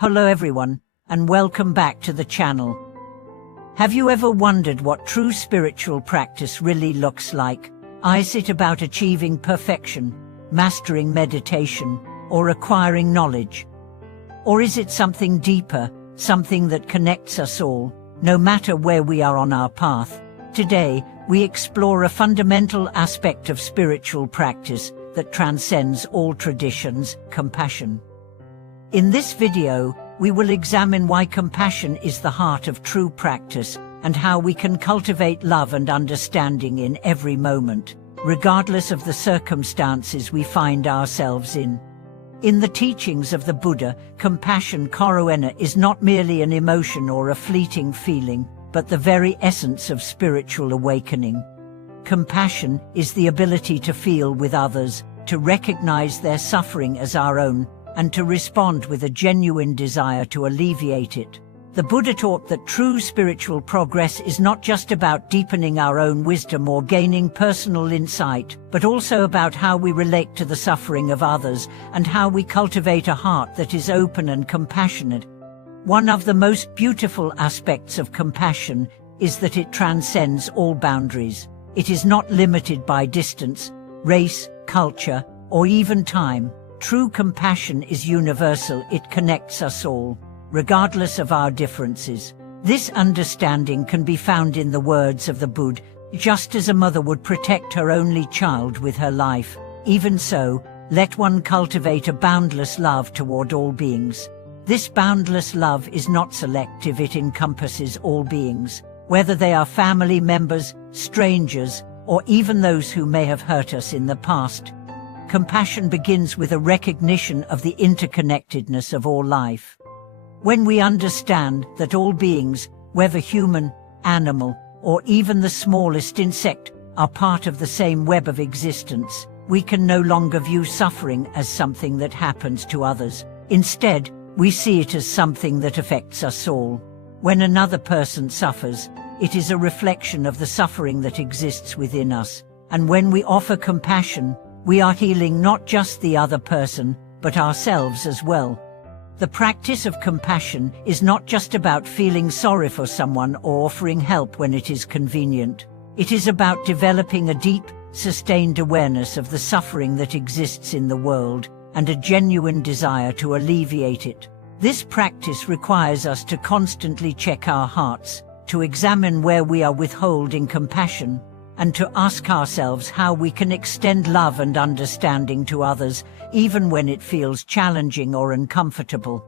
Hello everyone, and welcome back to the channel. Have you ever wondered what true spiritual practice really looks like? Is it about achieving perfection, mastering meditation, or acquiring knowledge? Or is it something deeper, something that connects us all, no matter where we are on our path? Today, we explore a fundamental aspect of spiritual practice that transcends all traditions: compassion. In this video, we will examine why compassion is the heart of true practice and how we can cultivate love and understanding in every moment, regardless of the circumstances we find ourselves in. In the teachings of the Buddha, compassion Koroena is not merely an emotion or a fleeting feeling, but the very essence of spiritual awakening. Compassion is the ability to feel with others, to recognize their suffering as our own, and to respond with a genuine desire to alleviate it. The Buddha taught that true spiritual progress is not just about deepening our own wisdom or gaining personal insight, but also about how we relate to the suffering of others and how we cultivate a heart that is open and compassionate. One of the most beautiful aspects of compassion is that it transcends all boundaries. It is not limited by distance, race, culture, or even time. True compassion is universal. It connects us all, regardless of our differences. This understanding can be found in the words of the Buddha: just as a mother would protect her only child with her life, even so, let one cultivate a boundless love toward all beings. This boundless love is not selective. It encompasses all beings, whether they are family members, strangers, or even those who may have hurt us in the past. Compassion begins with a recognition of the interconnectedness of all life. When we understand that all beings, whether human, animal, or even the smallest insect, are part of the same web of existence, we can no longer view suffering as something that happens to others. Instead, we see it as something that affects us all. When another person suffers, it is a reflection of the suffering that exists within us. And when we offer compassion, we are healing not just the other person, but ourselves as well. The practice of compassion is not just about feeling sorry for someone or offering help when it is convenient. It is about developing a deep, sustained awareness of the suffering that exists in the world, and a genuine desire to alleviate it. This practice requires us to constantly check our hearts, to examine where we are withholding compassion, and to ask ourselves how we can extend love and understanding to others, even when it feels challenging or uncomfortable.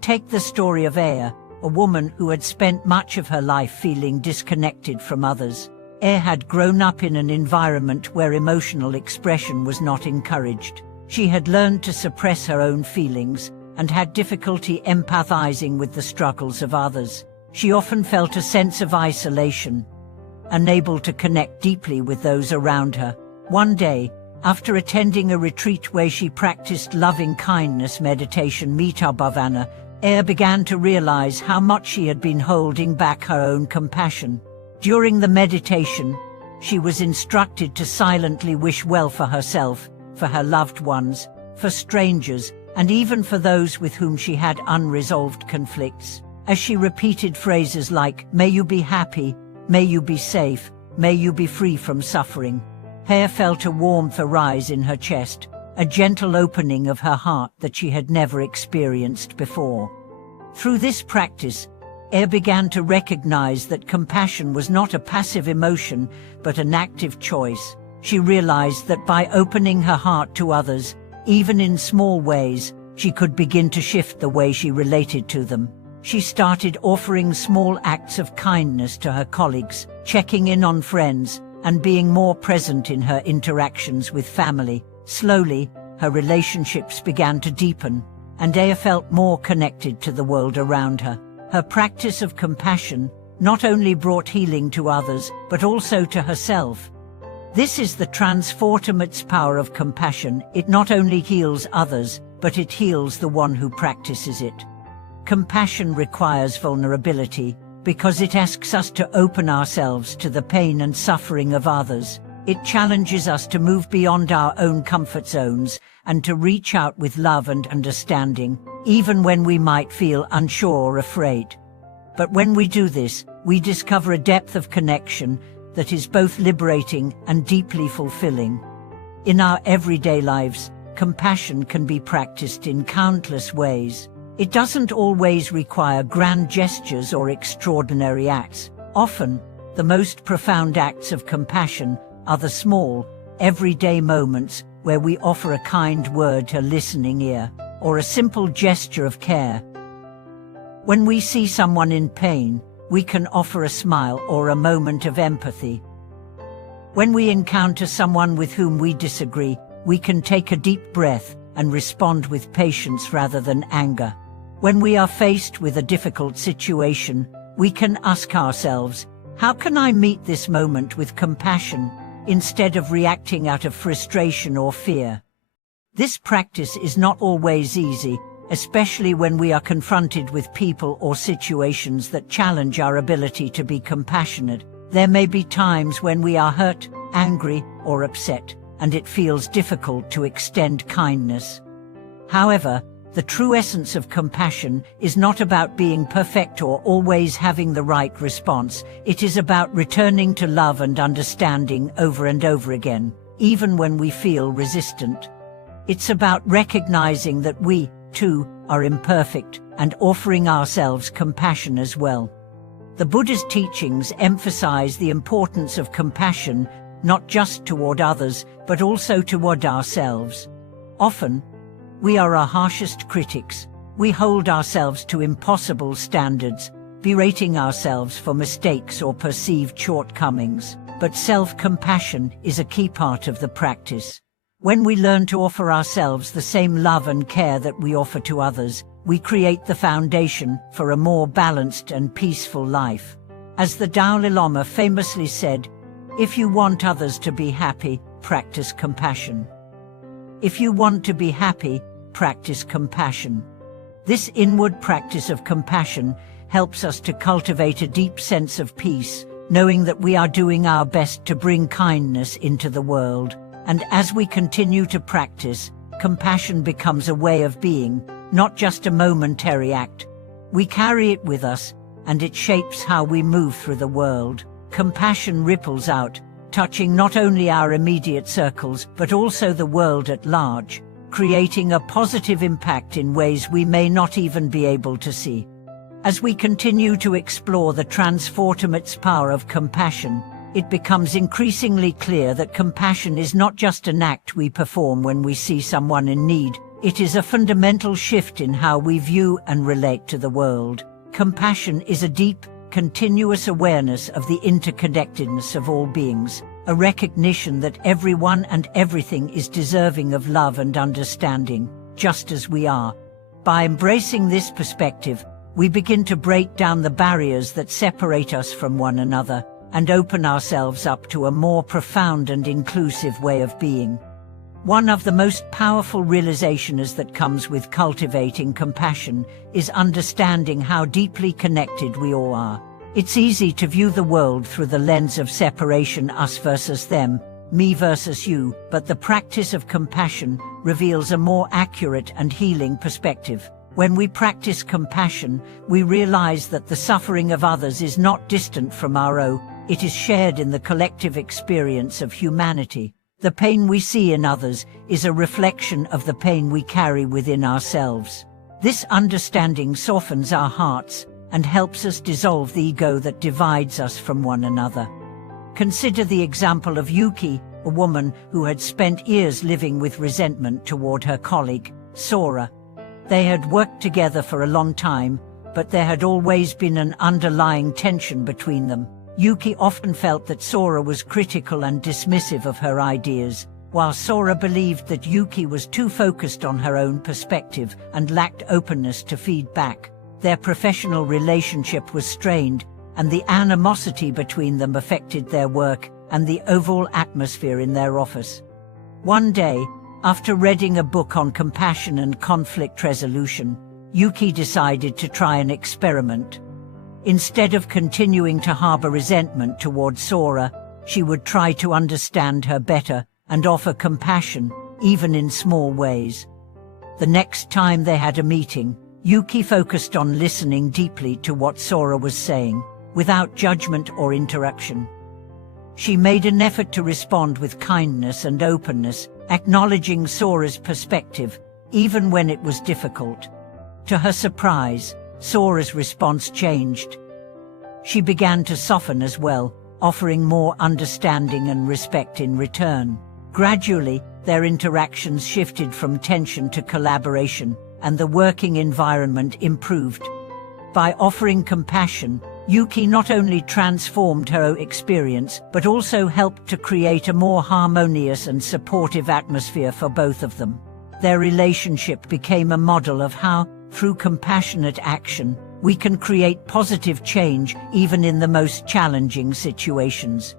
Take the story of Aya, a woman who had spent much of her life feeling disconnected from others. Aya had grown up in an environment where emotional expression was not encouraged. She had learned to suppress her own feelings, and had difficulty empathizing with the struggles of others. She often felt a sense of isolation, unable to connect deeply with those around her. One day, after attending a retreat where she practiced loving-kindness meditation metabhavana, Aya began to realize how much she had been holding back her own compassion. During the meditation, she was instructed to silently wish well for herself, for her loved ones, for strangers, and even for those with whom she had unresolved conflicts. As she repeated phrases like, "May you be happy, may you be safe, may you be free from suffering," Aya felt a warmth arise in her chest, a gentle opening of her heart that she had never experienced before. Through this practice, Aya began to recognize that compassion was not a passive emotion, but an active choice. She realized that by opening her heart to others, even in small ways, she could begin to shift the way she related to them. She started offering small acts of kindness to her colleagues, checking in on friends, and being more present in her interactions with family. Slowly, her relationships began to deepen, and Aya felt more connected to the world around her. Her practice of compassion not only brought healing to others, but also to herself. This is the transformative power of compassion. It not only heals others, but it heals the one who practices it. Compassion requires vulnerability, because it asks us to open ourselves to the pain and suffering of others. It challenges us to move beyond our own comfort zones and to reach out with love and understanding, even when we might feel unsure or afraid. But when we do this, we discover a depth of connection that is both liberating and deeply fulfilling. In our everyday lives, compassion can be practiced in countless ways. It doesn't always require grand gestures or extraordinary acts. Often, the most profound acts of compassion are the small, everyday moments where we offer a kind word to a listening ear, or a simple gesture of care. When we see someone in pain, we can offer a smile or a moment of empathy. When we encounter someone with whom we disagree, we can take a deep breath and respond with patience rather than anger. When we are faced with a difficult situation, we can ask ourselves, how can I meet this moment with compassion, instead of reacting out of frustration or fear? This practice is not always easy, especially when we are confronted with people or situations that challenge our ability to be compassionate. There may be times when we are hurt, angry, or upset, and it feels difficult to extend kindness. However, the true essence of compassion is not about being perfect or always having the right response. It is about returning to love and understanding over and over again, even when we feel resistant. It's about recognizing that we, too, are imperfect and offering ourselves compassion as well. The Buddha's teachings emphasize the importance of compassion, not just toward others, but also toward ourselves. Often, we are our harshest critics. We hold ourselves to impossible standards, berating ourselves for mistakes or perceived shortcomings. But self-compassion is a key part of the practice. When we learn to offer ourselves the same love and care that we offer to others, we create the foundation for a more balanced and peaceful life. As the Dalai Lama famously said, "If you want others to be happy, practice compassion. If you want to be happy, practice compassion." This inward practice of compassion helps us to cultivate a deep sense of peace, knowing that we are doing our best to bring kindness into the world. And as we continue to practice, compassion becomes a way of being, not just a momentary act. We carry it with us, and it shapes how we move through the world. Compassion ripples out, touching not only our immediate circles but also the world at large, creating a positive impact in ways we may not even be able to see. As we continue to explore the transformative power of compassion, it becomes increasingly clear that compassion is not just an act we perform when we see someone in need. It is a fundamental shift in how we view and relate to the world. Compassion is a deep, continuous awareness of the interconnectedness of all beings, a recognition that everyone and everything is deserving of love and understanding, just as we are. By embracing this perspective, we begin to break down the barriers that separate us from one another and open ourselves up to a more profound and inclusive way of being. One of the most powerful realizations that comes with cultivating compassion is understanding how deeply connected we all are. It's easy to view the world through the lens of separation, us versus them, me versus you, but the practice of compassion reveals a more accurate and healing perspective. When we practice compassion, we realize that the suffering of others is not distant from our own, it is shared in the collective experience of humanity. The pain we see in others is a reflection of the pain we carry within ourselves. This understanding softens our hearts and helps us dissolve the ego that divides us from one another. Consider the example of Yuki, a woman who had spent years living with resentment toward her colleague, Sora. They had worked together for a long time, but there had always been an underlying tension between them. Yuki often felt that Sora was critical and dismissive of her ideas, while Sora believed that Yuki was too focused on her own perspective and lacked openness to feedback. Their professional relationship was strained, and the animosity between them affected their work and the overall atmosphere in their office. One day, after reading a book on compassion and conflict resolution, Yuki decided to try an experiment. Instead of continuing to harbor resentment toward Sora, she would try to understand her better and offer compassion, even in small ways. The next time they had a meeting, Yuki focused on listening deeply to what Sora was saying, without judgment or interruption. She made an effort to respond with kindness and openness, acknowledging Sora's perspective, even when it was difficult. To her surprise, Sora's response changed. She began to soften as well, offering more understanding and respect in return. Gradually, their interactions shifted from tension to collaboration, and the working environment improved. By offering compassion, Yuki not only transformed her experience, but also helped to create a more harmonious and supportive atmosphere for both of them. Their relationship became a model of how, through compassionate action, we can create positive change even in the most challenging situations.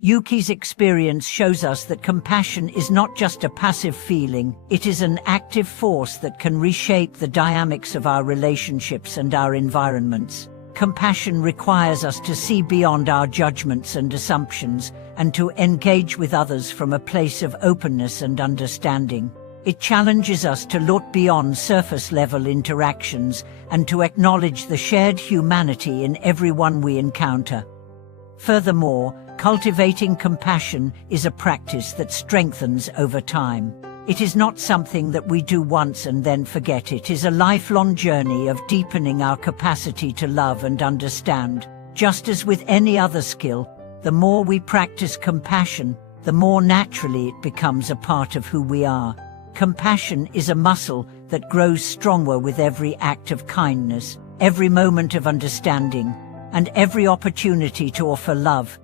Yuki's experience shows us that compassion is not just a passive feeling, it is an active force that can reshape the dynamics of our relationships and our environments. Compassion requires us to see beyond our judgments and assumptions, and to engage with others from a place of openness and understanding. It challenges us to look beyond surface-level interactions and to acknowledge the shared humanity in everyone we encounter. Furthermore, cultivating compassion is a practice that strengthens over time. It is not something that we do once and then forget. It is a lifelong journey of deepening our capacity to love and understand. Just as with any other skill, the more we practice compassion, the more naturally it becomes a part of who we are. Compassion is a muscle that grows stronger with every act of kindness, every moment of understanding, and every opportunity to offer love.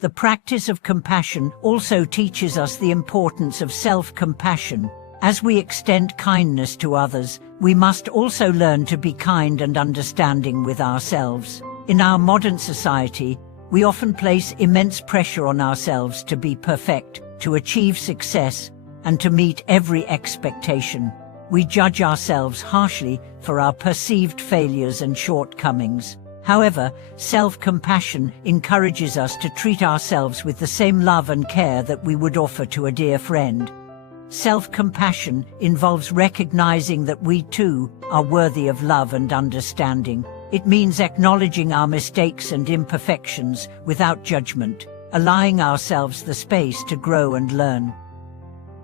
The practice of compassion also teaches us the importance of self-compassion. As we extend kindness to others, we must also learn to be kind and understanding with ourselves. In our modern society, we often place immense pressure on ourselves to be perfect, to achieve success, and to meet every expectation. We judge ourselves harshly for our perceived failures and shortcomings. However, self-compassion encourages us to treat ourselves with the same love and care that we would offer to a dear friend. Self-compassion involves recognizing that we too are worthy of love and understanding. It means acknowledging our mistakes and imperfections without judgment, allowing ourselves the space to grow and learn.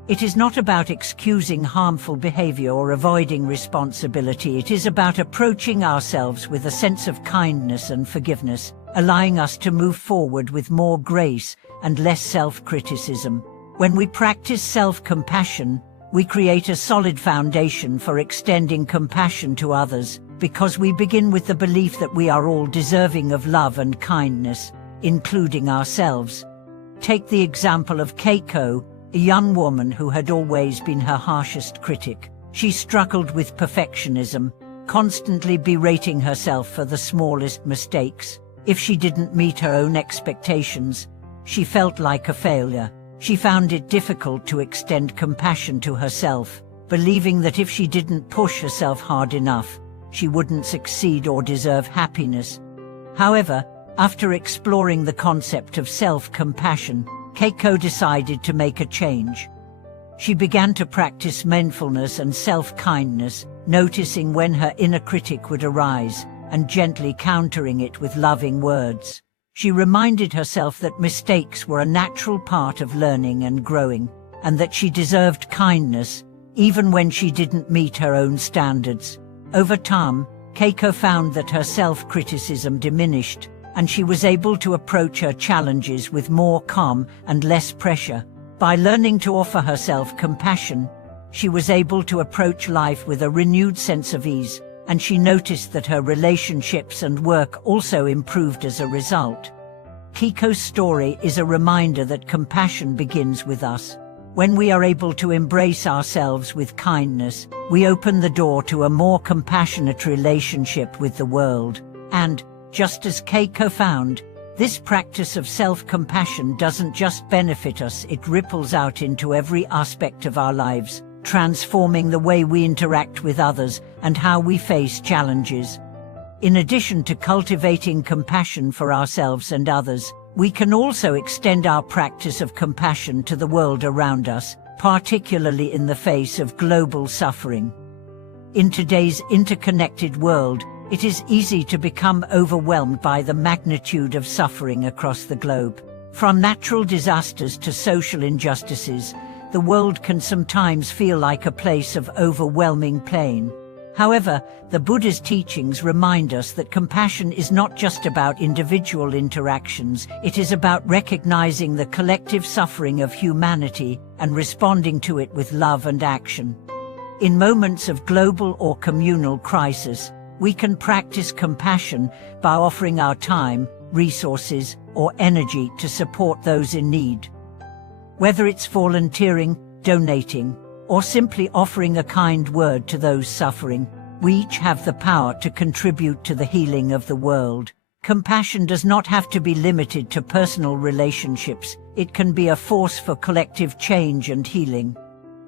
It is not about excusing harmful behavior or avoiding responsibility. It is about approaching ourselves with a sense of kindness and forgiveness, allowing us to move forward with more grace and less self-criticism. When we practice self-compassion, we create a solid foundation for extending compassion to others, because we begin with the belief that we are all deserving of love and kindness, including ourselves. Take the example of Keiko, a young woman who had always been her harshest critic. She struggled with perfectionism, constantly berating herself for the smallest mistakes. If she didn't meet her own expectations, she felt like a failure. She found it difficult to extend compassion to herself, believing that if she didn't push herself hard enough, she wouldn't succeed or deserve happiness. However, after exploring the concept of self-compassion, Keiko decided to make a change. She began to practice mindfulness and self-kindness, noticing when her inner critic would arise, and gently countering it with loving words. She reminded herself that mistakes were a natural part of learning and growing, and that she deserved kindness, even when she didn't meet her own standards. Over time, Keiko found that her self-criticism diminished, and she was able to approach her challenges with more calm and less pressure. By learning to offer herself compassion, she was able to approach life with a renewed sense of ease, and she noticed that her relationships and work also improved as a result. Keiko's story is a reminder that compassion begins with us. When we are able to embrace ourselves with kindness, we open the door to a more compassionate relationship with the world. And, just as Keiko found, this practice of self-compassion doesn't just benefit us, it ripples out into every aspect of our lives, transforming the way we interact with others and how we face challenges. In addition to cultivating compassion for ourselves and others, We can also extend our practice of compassion to the world around us, particularly in the face of global suffering. In today's interconnected world, it is easy to become overwhelmed by the magnitude of suffering across the globe. From natural disasters to social injustices, the world can sometimes feel like a place of overwhelming pain. However, the Buddha's teachings remind us that compassion is not just about individual interactions, it is about recognizing the collective suffering of humanity and responding to it with love and action. In moments of global or communal crisis, we can practice compassion by offering our time, resources, or energy to support those in need. Whether it's volunteering, donating, or simply offering a kind word to those suffering, we each have the power to contribute to the healing of the world. Compassion does not have to be limited to personal relationships. It can be a force for collective change and healing.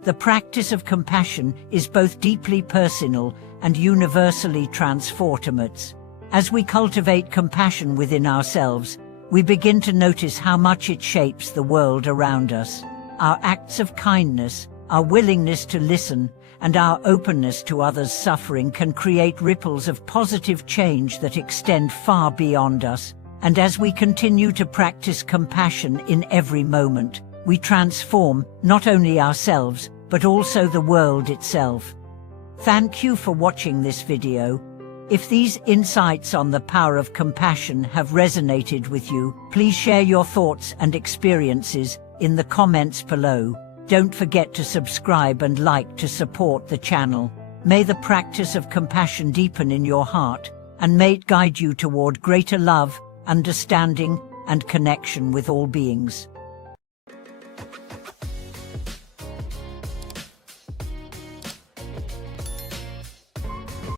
The practice of compassion is both deeply personal and universally transformative. As we cultivate compassion within ourselves, we begin to notice how much it shapes the world around us. Our acts of kindness, our willingness to listen, and our openness to others' suffering can create ripples of positive change that extend far beyond us. And as we continue to practice compassion in every moment, we transform not only ourselves, but also the world itself. Thank you for watching this video. If these insights on the power of compassion have resonated with you, please share your thoughts and experiences in the comments below. Don't forget to subscribe and like to support the channel. May the practice of compassion deepen in your heart, and may it guide you toward greater love, understanding, and connection with all beings.